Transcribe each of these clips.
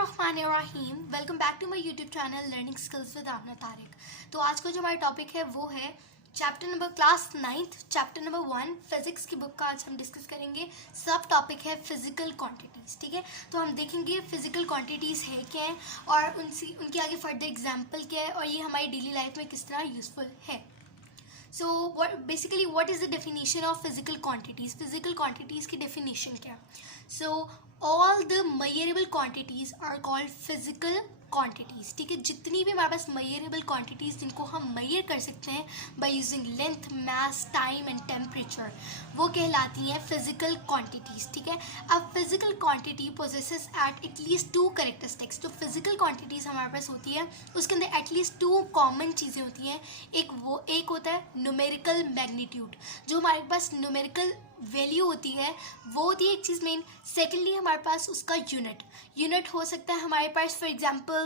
बिस्मिल्लाहिर्रहमानिर्रहीम। Welcome back to my YouTube channel learning skills with Amna Tariq. तो आज का जो हमारा टॉपिक है वो है chapter number class 9th chapter number 1 physics की बुक का आज हम डिस्कस करेंगे। सब टॉपिक है फिजिकल क्वांटिटीज़। ठीक है, तो हम देखेंगे फिजिकल क्वांटिटीज़ है क्या है और उनके आगे फर्दर एग्जाम्पल क्या है और ये हमारी डेली लाइफ में किस तरह यूज़फुल है। सो what is the definition of physical quantities? Physical quantities की definition क्या? So all the measurable quantities are called physical quantities. ठीक है, जितनी भी हमारे पास measurable quantities जिनको हम measure कर सकते हैं by using length, mass, time and temperature, वो कहलाती हैं physical quantities. ठीक है, अब physical quantity possesses at least two characteristics. जो physical quantities हमारे पास होती है उसके अंदर at least two common चीज़ें होती हैं। एक होता है न्यूमेरिकल मैग्नीट्यूड, जो हमारे पास न्यूमेरिकल वैल्यू होती है वो होती है एक चीज़ मेन। सेकेंडली हमारे पास उसका यूनिट हो सकता है हमारे पास for example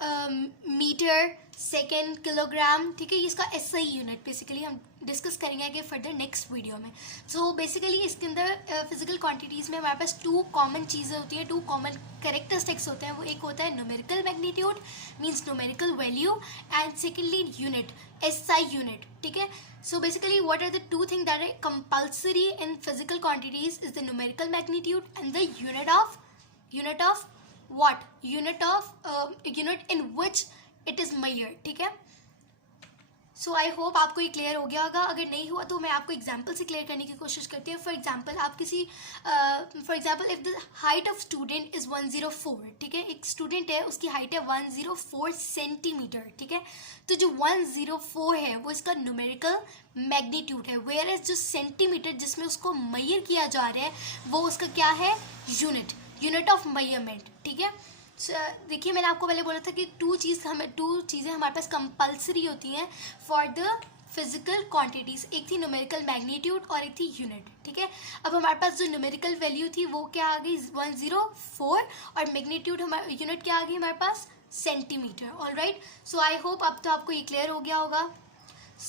metre, second, kilogram. ठीक है, इसका एसआई यूनिट बेसिकली हम डिस्कस करेंगे आगे फर्दर नेक्स्ट वीडियो में। सो बेसिकली इसके अंदर फिजिकल क्वांटिटीज़ में हमारे पास टू कॉमन चीज़ें होती हैं, टू कॉमन कैरेक्टरिस्टिक्स होते हैं। वो एक होता है numerical magnitude means numerical value and secondly unit, SI unit. ठीक है, so basically what are the two thing that are compulsory in physical quantities is the numerical magnitude and the unit of what unit in which it is measured. ठीक है, सो I hope आपको ये clear हो गया होगा। अगर नहीं हुआ तो मैं आपको एग्जाम्पल से क्लियर करने की कोशिश करती हूँ। फॉर एग्जाम्पल आप किसी for example if the height of student is 104। ठीक है, एक स्टूडेंट है उसकी हाइट है 104 सेंटीमीटर। ठीक है, तो जो 104 है वो इसका न्यूमेरिकल मैग्नीट्यूड है, वेयर एज जो सेंटीमीटर जिसमें उसको मेजर किया जा रहा है वो उसका क्या है, यूनिट ऑफ मेजरमेंट। ठीक है, देखिए मैंने आपको पहले बोला था कि टू चीज़ें हमारे पास कंपल्सरी होती हैं फॉर द फिजिकल क्वांटिटीज़। एक थी न्यूमेरिकल मैग्नीट्यूड और एक थी यूनिट। ठीक है, अब हमारे पास जो न्यूमेरिकल वैल्यू थी वो क्या आ गई 104 और मैग्नीट्यूड हमारे यूनिट क्या आ गई हमारे पास centimetre. All right, so I hope अब तो आपको ये क्लियर हो गया होगा।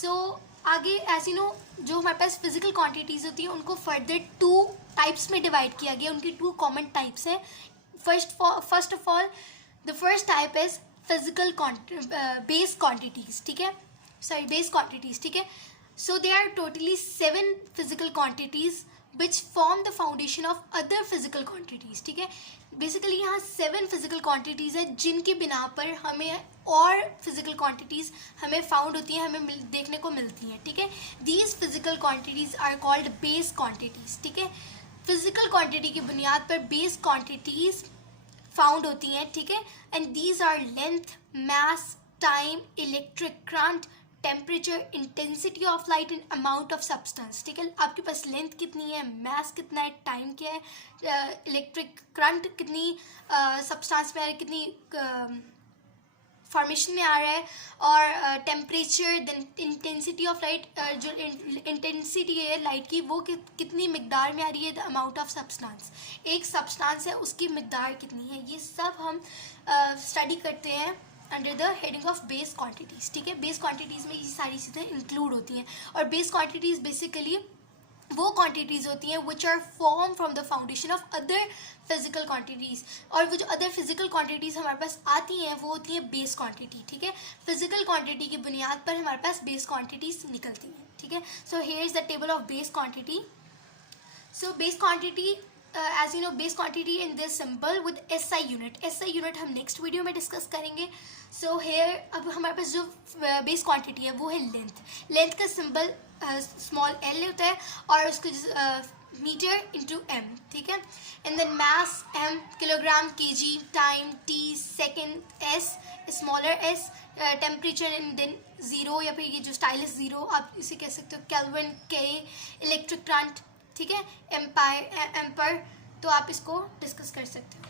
सो आगे ऐसी जो हमारे पास फिजिकल क्वांटिटीज़ होती हैं उनको फर्दर टू टाइप्स में डिवाइड किया गया। उनकी टू कॉमन टाइप्स हैं। First of all the first type is physical base quantities. ठीक है, सॉरी बेस क्वांटिटीज़। ठीक है, so they are totally 7 physical quantities which form the foundation of other physical quantities. ठीक है, बेसिकली यहाँ 7 physical quantities है जिनकी बिना पर हमें और फिजिकल क्वांटिटीज़ हमें फाउंड होती हैं, हमें देखने को मिलती हैं। ठीक है, these physical quantities are called base quantities. ठीक है, फिजिकल क्वांटिटी की बुनियाद पर बेस क्वांटिटीज़ फाउंड होती हैं। ठीक है, and these are length, mass, time, electric current, temperature, intensity of light and amount of substance. ठीक है, आपके पास लेंथ कितनी है, मास कितना है, टाइम क्या है, इलेक्ट्रिक करंट कितनी सब्सटेंस में आ रही है, कितनी फॉर्मेशन में आ रहा है, और temperature, then intensity of light, जो इंटेंसिटी है लाइट की वो कितनी मिकदार में आ रही है, द अमाउंट ऑफ सब्सटेंस, एक सब्सटेंस है उसकी मिकदार कितनी है। ये सब हम स्टडी करते हैं under the heading of base quantities. ठीक है, बेस क्वांटिटीज़ में ये सारी चीज़ें इंक्लूड होती हैं और बेस क्वांटिटीज़ बेसिकली वो क्वांटिटीज़ होती हैं which are form from the foundation of other physical quantities, और वो जो अदर फिजिकल क्वांटिटीज़ हमारे पास आती हैं वो होती हैं बेस क्वांटिटी। ठीक है, फिजिकल क्वांटिटी की बुनियाद पर हमारे पास बेस क्वांटिटीज़ निकलती हैं। ठीक है, so here is the table of base quantity. So base quantity as you know base quantity in this symbol with SI unit हम नेक्स्ट वीडियो में डिस्कस करेंगे। सो here अब हमारे पास जो बेस क्वांटिटी है वो है लेंथ का सिंबल स्मॉल l होता है और उसको मीटर इंटू m। ठीक है, and then mass m, kilogram kg, time t, second s, smaller s, temperature and then 0 या फिर ये जो स्टाइलिश 0 आप इसे कह सकते हो केल्विन k, इलेक्ट्रिक करंट। ठीक है, एम्पर, तो आप इसको डिस्कस कर सकते हो।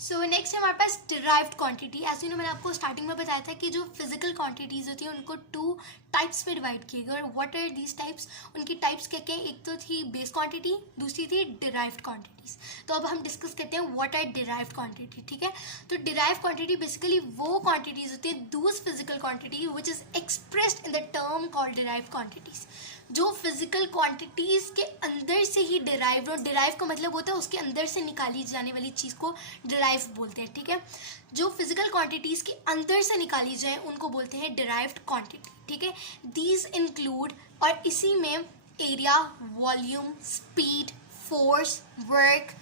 सो नेक्स्ट हमारे पास डिराइव्ड क्वांटिटी। ऐसे ही मैंने आपको स्टार्टिंग में बताया था कि जो फिजिकल क्वांटिटीज़ होती हैं उनको टू टाइप्स में डिवाइड किए गए। और व्हाट आर दीज टाइप्स, उनकी टाइप्स क्या क्या, एक तो थी बेस क्वांटिटी, दूसरी थी डिराइव्ड क्वांटिटीज़। तो अब हम डिस्कस करते हैं व्हाट आर डिराइव्ड क्वांटिटी। ठीक है, तो डिराइव्ड क्वांटिटी बेसिकली वो क्वांटिटीज़ होती है दूस physical quantity which is expressed in the term called derived quantities. जो फिजिकल क्वांटिटीज़ के अंदर से ही डिराइव, और डिराइव का मतलब होता है उसके अंदर से निकाली जाने वाली चीज़ को डिराइव बोलते हैं, ठीक है। जो फिजिकल क्वांटिटीज़ के अंदर से निकाली जाए उनको बोलते हैं डिराइव्ड क्वांटिटी, ठीक है। दीज इंक्लूड, और इसी में area, volume, speed, force, work,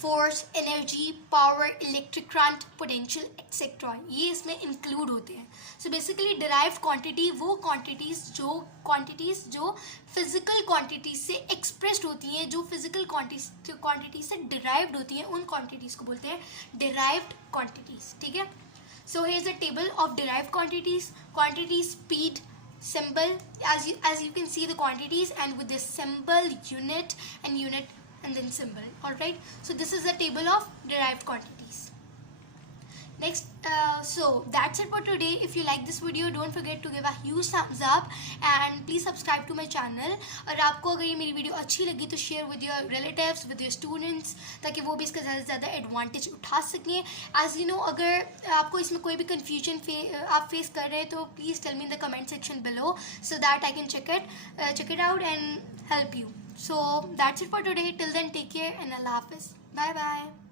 force, energy, power, electric current, potential etcetera, ये इसमें इंक्लूड होते हैं। सो बेसिकली डिराइव्ड क्वांटिटी वो क्वांटिटीज़ जो फिजिकल क्वांटिटीज से एक्सप्रेस्ड होती हैं, जो फिजिकल क्वांटिटी से डिराइव्ड होती हैं, उन क्वांटिटीज़ को बोलते हैं डिराइव्ड क्वांटिटीज़, ठीक है। So here is the table of derived quantities. Quantity, speed, symbol, as you can see the quantities, and with this symbol, unit and then symbol. All right, so this is the table of derived quantities. Next, so that's it for today. If you like this video, don't forget to give a huge thumbs up and please subscribe to my channel. और आपको अगर ये मेरी video अच्छी लगी तो share with your relatives, with your students, ताकि वो भी इसका ज़्यादा से ज़्यादा एडवांटेज उठा सकें. एज यू नो, अगर आपको इसमें कोई भी कन्फ्यूजन आप फेस कर रहे हैं तो please tell me in the comment section below so that I can check it out and help you. So that's it for today. Till then, take care and Allah Hafiz. Bye bye.